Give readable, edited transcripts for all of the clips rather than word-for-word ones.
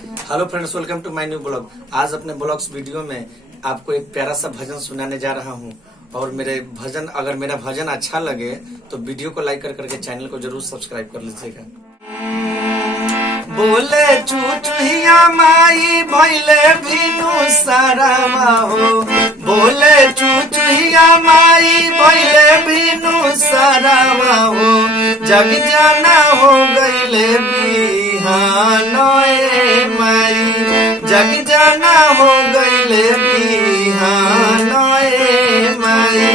Hello friends, welcome two माय new blog. आज अपने blogs video में आपको एक प्यारा सा भजन सुनाने जा रहा हूँ। और अगर मेरा भजन अच्छा लगे तो वीडियो को लाइक करके चैनल को जरूर सब्सक्राइब कर लीजिएगा। बोले चुचुहिया माई भैले भीनु सारावा हो, बोले चुचुहिया माई भैले भीनु सारावा हो, जग जाना हो गईले बिहान ए माई, जग जाना हो गईले बिहान ए माई।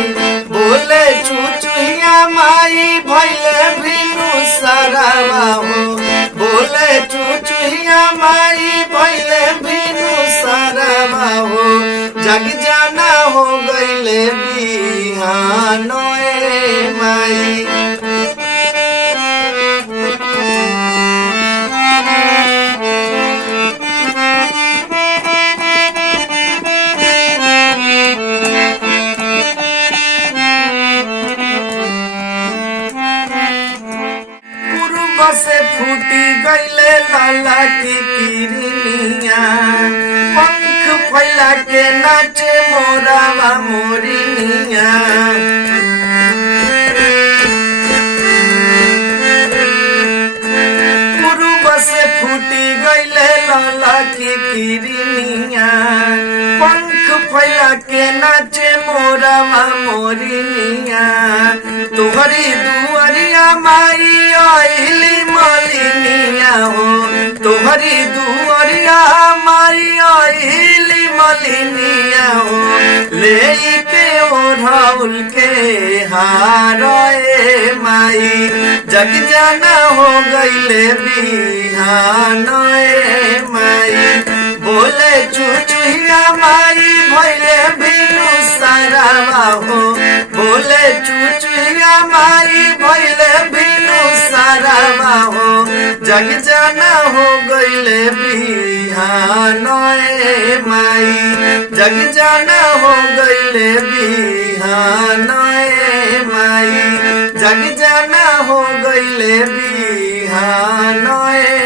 बोले चुचुहिया माई भैले भीनु सारावा हो, बोले चुचुहिया माई भैले भीनु सारावा हो, जग जाना हो गईले बिहान ए माई। से फूटी गईले लाला की किरनिया, पंख फैला के नाचे मोरावा मोरिनिया। पूर्व से फूटी गईले लाला की किरनिया, पंख फैला के नाचे मोरावा मोरिनिया। तुहरी दुआरिया माई आइली मलिनिया हो, तुहरी दुआरिया माई आइली मलिनिया हो, ले के ओढ़ाउल के हार ए माई, जग जाना हो गईले बिहान ए माई। बोले चुचुहिया माई भैले भीनु सारावा हो, बोले चुचुहिया माई भैले भीनु सारावा हो, जग जाना हो गईले बिहान ए माई, जग जाना हो गईले बिहान ए माई, जग जाना हो गईले बिहान ए